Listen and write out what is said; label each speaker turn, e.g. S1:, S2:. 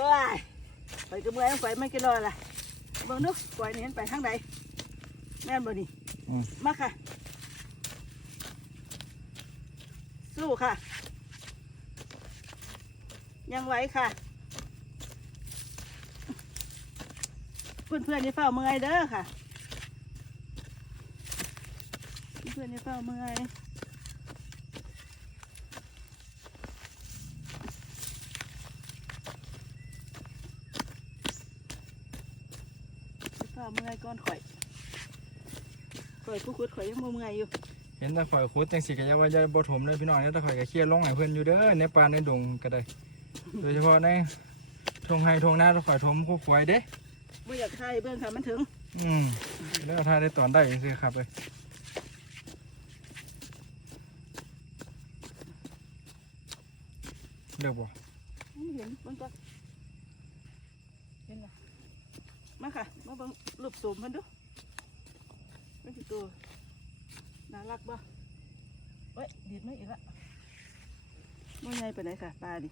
S1: ว้ายไปกระเมื่อยต้องไปไม่กี่รอละเบิ่งดูปล่อยนี่เห็นไปทางใดแม่นบ่นี่
S2: อืม
S1: มาค่ะ สู้ค่ะ ยังไหวค่ะ เพื่อนเพื่อนๆนี่เฝ้าเมื่อยเด้อค่ะ เพื่อนๆนี่เฝ้าเมื่อย เฝ้าเมื่อยก่อนข่อย ข่อยผู้คุดข่อยยังบ่เมื่อยอยู่
S2: เห็นแตะข่อยขุดจังสิก็อยังว่าจะบ่ถมเลยพี่น้องแล้วตะข่อยก็เคลียร์ลงให้เพิ่นอยู่เด้อในป่าในดงก็ได้ โดยเฉพาะในทงไห้ทงหน้าตะข่อยถมคู่ควายเด้
S1: บ่อยากทายเบิ่งค่ะมันถึง
S2: อืมแล้วถ้าได้ตอนได้จังซี่ครับเลยเลือกบ่
S1: ไม่เห็นมันก็เห็นละ มาค่ะ มาเบิ่งรูปสูมมันดูมันคือตัวน่ารักบ่เฮ้ยดีดไม่อีกละมันใหญ่ไปไหนใดค่ะปลาดิ